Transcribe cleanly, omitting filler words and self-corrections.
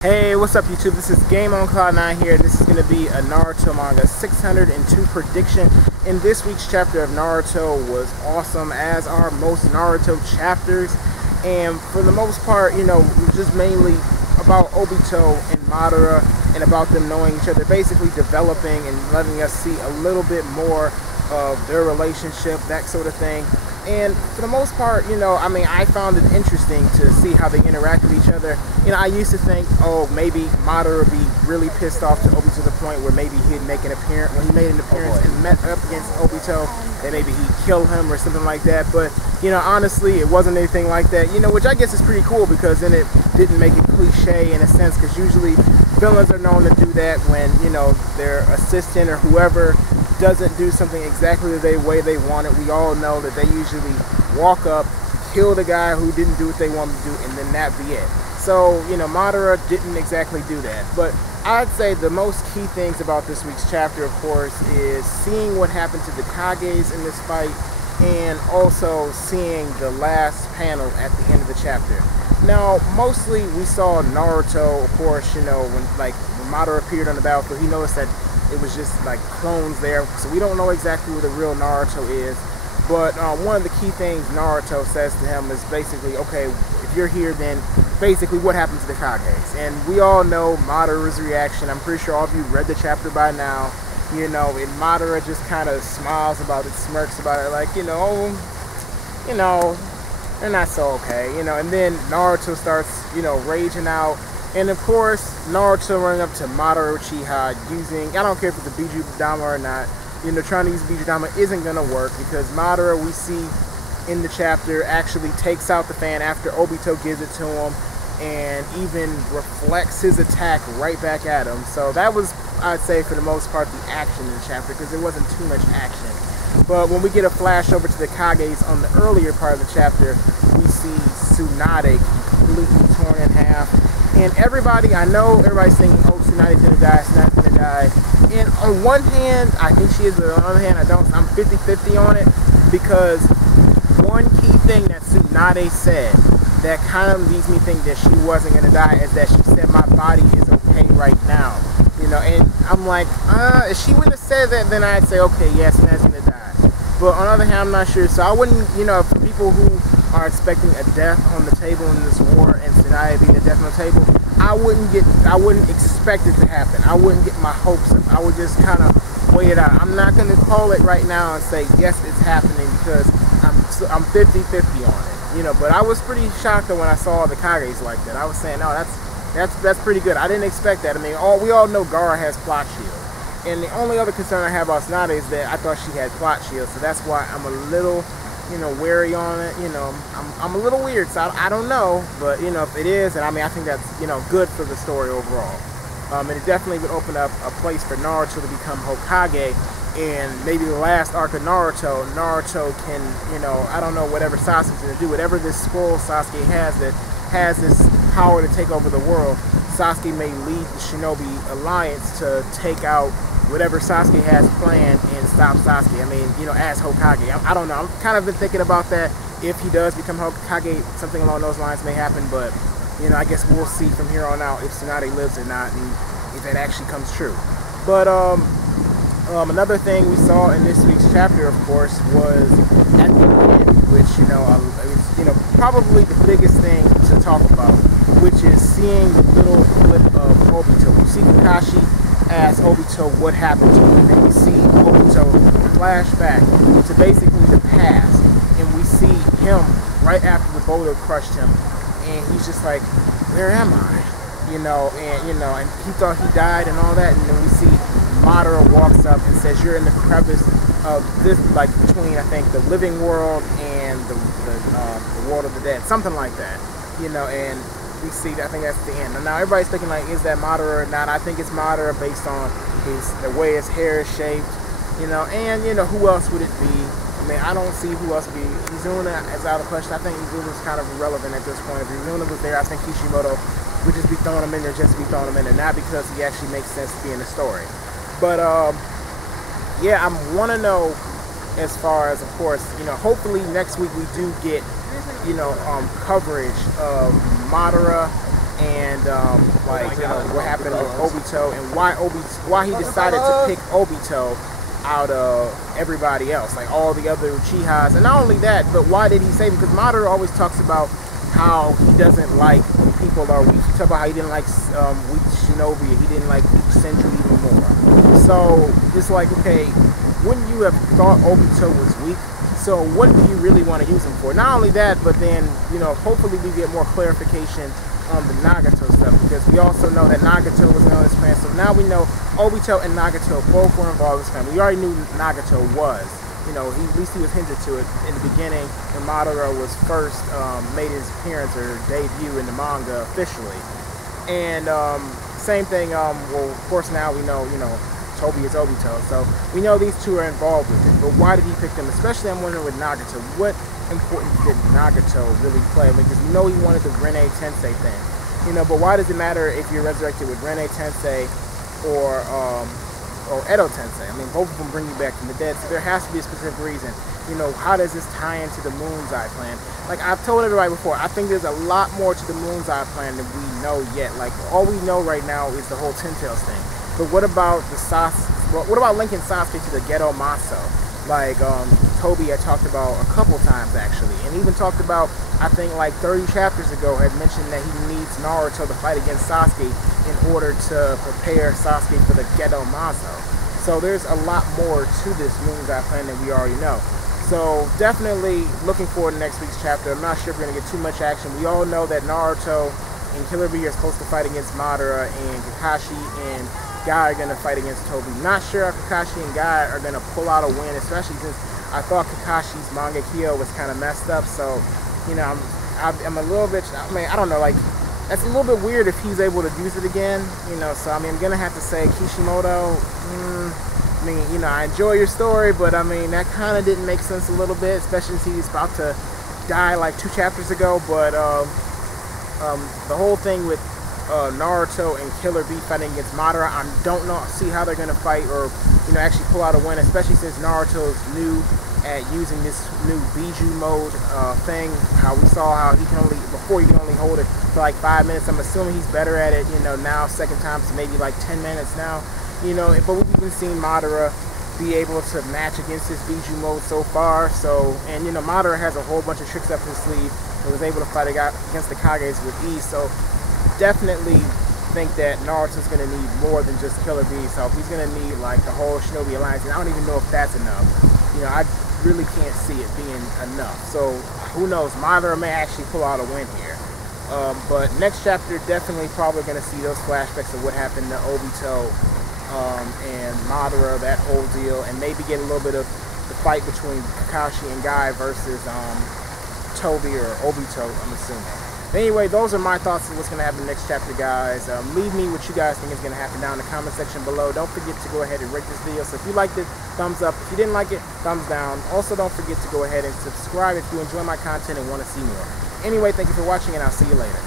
Hey, what's up YouTube? This is Game on Cloud 9 here, and this is going to be a Naruto manga 602 prediction. In this week's chapter of Naruto was awesome, as are most Naruto chapters. And for the most part, it was just mainly about Obito and Madara and about them knowing each other, basically developing and letting us see a little bit more of their relationship, that sort of thing. And for the most part, I found it interesting to see how they interact with each other. I used to think, oh, maybe Madara would be really pissed off to Obito to the point where maybe he'd make an appearance, when he made an appearance and met up against Obito, that maybe he'd kill him or something like that. But, honestly, it wasn't anything like that, which I guess is pretty cool, because then it didn't make it cliche in a sense, because usually villains are known to do that when, their assistant or whoever doesn't do something exactly the way they want it. We all know that they usually walk up, kill the guy who didn't do what they wanted to do, and then that be it. So, Madara didn't exactly do that. But I'd say the most key things about this week's chapter, of course, is seeing what happened to the Kages in this fight, and also seeing the last panel at the end of the chapter. Now, mostly we saw Naruto, of course, when Madara appeared on the battlefield, he noticed that it was just like clones there, so we don't know exactly who the real Naruto is. But one of the key things Naruto says to him is basically, okay, if you're here, then basically what happened to the Kages? And we all know Madara's reaction. I'm pretty sure all of you read the chapter by now. And Madara just kind of smiles about it, smirks about it, like, they're not so okay, and then Naruto starts, raging out. And of course, Naruto running up to Madara Uchiha using, I don't care if it's a Bijudama or not, trying to use Bijudama isn't going to work, because Madara, we see in the chapter, actually takes out the fan after Obito gives it to him, and even reflects his attack right back at him. So that was, I'd say, for the most part, the action in the chapter, because there wasn't too much action. But when we get a flash over to the Kages on the earlier part of the chapter, we see Tsunade completely torn in half. And everybody, I know everybody's thinking, oh, Tsunade's gonna die, Tsunade's gonna die. And on one hand, I think she is, but on the other hand, I don't. I'm 50-50 on it, because one key thing that Tsunade said that kind of leads me think that she wasn't gonna die is that she said, my body is okay right now. And I'm like, if she wouldn't have said that, then I'd say, okay, yes, Tsunade's gonna die. But on the other hand, I'm not sure. So I wouldn't, for people who are expecting a death on the table in this war, and Tsunade being a death on the table, I wouldn't expect it to happen. I wouldn't get my hopes up. I would just kind of wait it out. I'm not going to call it right now and say, yes, it's happening, because I'm 50-50 on it. But I was pretty shocked though when I saw the Kages like that. I was saying, no, that's pretty good. I didn't expect that. I mean, we all know Gaara has plot shield. And the only other concern I have about Tsunade is that I thought she had plot shield, so that's why I'm a little, wary on it. I'm a little weird, so I don't know, but if it is, and I think that's good for the story overall. And it definitely would open up a place for Naruto to become Hokage, and maybe the last arc of Naruto can, I don't know, whatever Sasuke's gonna do, whatever this scroll Sasuke has that has this power to take over the world, Sasuke may lead the Shinobi Alliance to take out whatever Sasuke has planned and stop Sasuke. I mean, as Hokage. I don't know. I'm kind of been thinking about that. If he does become Hokage, something along those lines may happen. But, I guess we'll see from here on out if Tsunade lives or not, and if that actually comes true. But another thing we saw in this week's chapter, of course, was at the end, which, is, probably the biggest thing to talk about, which is seeing the little clip of Obito. You see Kakashi ask Obito what happened to him, and we see Obito flash back to basically the past, and we see him right after the boulder crushed him, and he's just like, where am I? And he thought he died and all that, and then we see Madara walks up and says, you're in the crevice of this, like between, I think, the living world and the world of the dead, something like that, and we see, I think that's the end. And now everybody's thinking, like, is that Madara or not? I think it's Madara based on the way his hair is shaped, and, who else would it be? I mean, I don't see who else would be. Izuna is out of question. I think Izuna's kind of irrelevant at this point. If Izuna was there, I think Kishimoto would just be throwing him in there just to be throwing him in there, not because he actually makes sense to be in the story. But, yeah, I want to know, as far as, of course, hopefully next week we do get, coverage of Madara and like, you know, what happened with Obito and why he decided to pick Obito out of everybody else, like all the other Uchihas. And not only that, but why did he save him? Because Madara always talks about how he doesn't like when people are weak. He talked about how he didn't like weak shinobi, he didn't like weak senju even more. So it's like, okay, wouldn't you have thought Obito was weak? So what do you really want to use him for? Not only that, but then, you know, hopefully we get more clarification on the Nagato stuff, because we also know that Nagato was on this plan. So now we know Obito and Nagato both were involved in this plan. We already knew Nagato was. You know, at least he was hinted to it in the beginning when Madara was first made his appearance or debut in the manga officially. And same thing, well, of course now we know, you know, Toby is Obito, so we know these two are involved with it. But why did he pick them? Especially I'm wondering with Nagato, what importance did Nagato really play? Because we know he wanted the Rene Tensei thing, you know, but why does it matter if you're resurrected with Rene Tensei or Edo Tensei? I mean, both of them bring you back from the dead, so there has to be a specific reason. You know, how does this tie into the Moon's Eye plan? Like I've told everybody before, I think there's a lot more to the Moon's Eye plan than we know yet. Like all we know right now is the whole Ten Tails thing. But what about the what about linking Sasuke to the Gedo Maso? Like Toby had talked about a couple times actually, and even talked about, I think like 30 chapters ago, had mentioned that he needs Naruto to fight against Sasuke in order to prepare Sasuke for the Gedo Maso. So there's a lot more to this Moon's Eye plan than we already know. So definitely looking forward to next week's chapter. I'm not sure if we're gonna get too much action. We all know that Naruto and Killer Bee are supposed to fight against Madara, and Kakashi and Guy are going to fight against Toby. Not sure if Kakashi and Guy are going to pull out a win, especially since I thought Kakashi's Manga Kyo was kind of messed up. So, you know, I'm a little bit, I mean, I don't know, like, that's a little bit weird if he's able to use it again, you know. So, I mean, I'm going to have to say Kishimoto, I mean, you know, I enjoy your story, but I mean, that kind of didn't make sense a little bit, especially since he's about to die like 2 chapters ago. But the whole thing with Naruto and Killer Bee fighting against Madara, I don't know, see how they're going to fight or, you know, actually pull out a win, especially since Naruto's new at using this new Biju mode thing. How we saw how he can only, before he can only hold it for like 5 minutes. I'm assuming he's better at it, you know, now second time to maybe like 10 minutes now, you know. But we've even seen Madara be able to match against his Biju mode so far. So, and you know, Madara has a whole bunch of tricks up his sleeve and was able to fight against the Kages with ease. So definitely think that Naruto's going to need more than just Killer Bee's help. He's going to need like the whole Shinobi Alliance, and I don't even know if that's enough. You know, I really can't see it being enough. So who knows, Madara may actually pull out a win here. But next chapter, definitely probably going to see those flashbacks of what happened to Obito and Madara, that whole deal, and maybe get a little bit of the fight between Kakashi and Guy versus Toby or Obito, I'm assuming. Anyway, those are my thoughts on what's going to happen next chapter, guys. Leave me what you guys think is going to happen down in the comment section below. Don't forget to go ahead and rate this video. So if you liked it, thumbs up. If you didn't like it, thumbs down. Also, don't forget to go ahead and subscribe if you enjoy my content and want to see more. Anyway, thank you for watching, and I'll see you later.